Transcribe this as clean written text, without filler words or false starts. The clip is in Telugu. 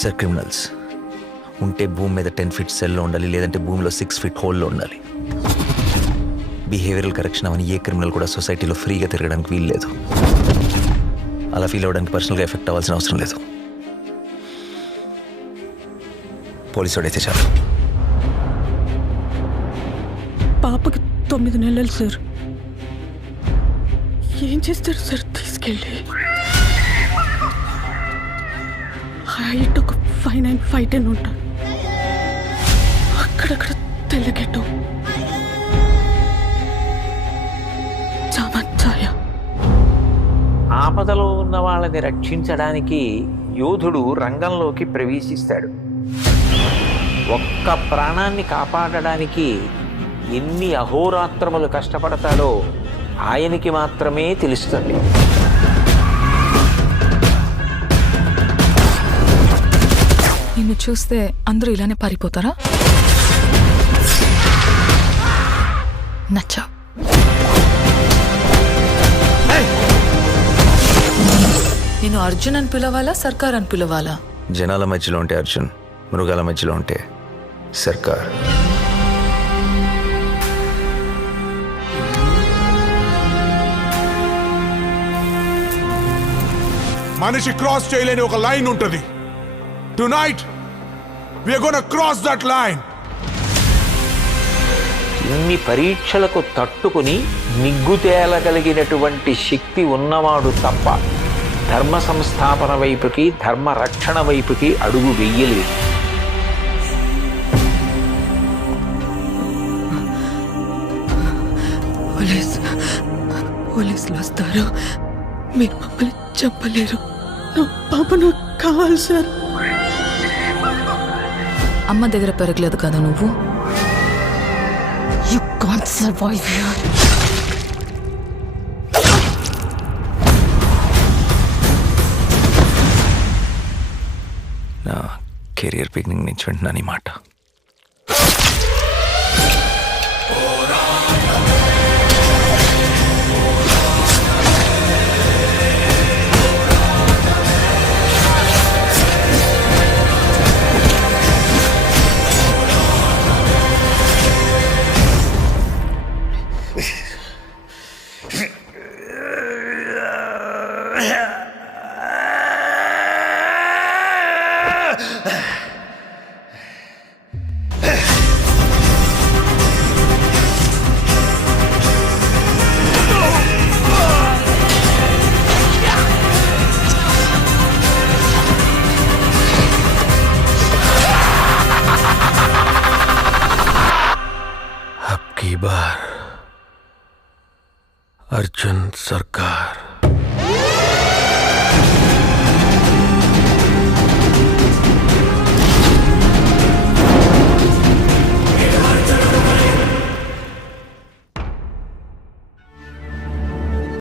సార్ క్రిమినల్స్ ఉంటే భూమి మీద 10 ఫీట్ సెల్లో ఉండాలి, లేదంటే భూమిలో 6 ఫీట్ హోల్లో ఉండాలి. బిహేవియరల్ కరెక్షన్ అవని ఏ క్రిమినల్ కూడా సొసైటీలో ఫ్రీగా తిరగడానికి వీలు లేదు. అలా ఫీల్ అవ్వడానికి పర్సనల్గా ఎఫెక్ట్ అవ్వాల్సిన అవసరం లేదు. పోలీసు వాడైతే చాలు. పాపకి 9 నెలలు సార్. ఏం చేస్తారు సార్ తీసుకెళ్ళి? హైట్ ఒక 5'9", 5'10" ఉంటారు. అక్కడక్కడ తెల్లగెట్టు చామచ్చాయ. ఆపదలో ఉన్న వాళ్ళని రక్షించడానికి యోధుడు రంగంలోకి ప్రవేశిస్తాడు. ఒక్క ప్రాణాన్ని కాపాడడానికి ఎన్ని అహోరాత్రములు కష్టపడతాడో ఆయనకి మాత్రమే తెలుస్తుంది. నిన్ను చూస్తే అందరూ ఇలానే పారిపోతారా? నచ్చా. నేను అర్జున్ అని పిలవాలా, సర్కార్ అని పిలవాలా? జనాల మధ్యలో ఉంటే అర్జున్, మృగాల మధ్యలో ఉంటే సర్కార్. మనిషి క్రాస్ చేయలేని ఒక లైన్ ఉంటుంది. Tonight we are gonna cross that line. ఇన్ని పరీక్షలకు తట్టుకుని నిగ్గు తేలగలిగినటువంటి శక్తి ఉన్నవాడు తప్ప ధర్మ సంస్థాపన వైపుకి, ధర్మ రక్షణ వైపుకి అడుగు వెయ్యలేదు. పోలీసులు వస్తారు. మీరు మమ్మల్ని చెప్పలేరు. నా పాప నాకు కావాలి సార్. అమ్మ దగ్గర పెరగలేదు కదా నువ్వు? You can't survive here. నా కెరియర్ బిగినింగ్ నుంచి వింటున్నాను ఈ మాట. अब की बार अर्जुन सरकार.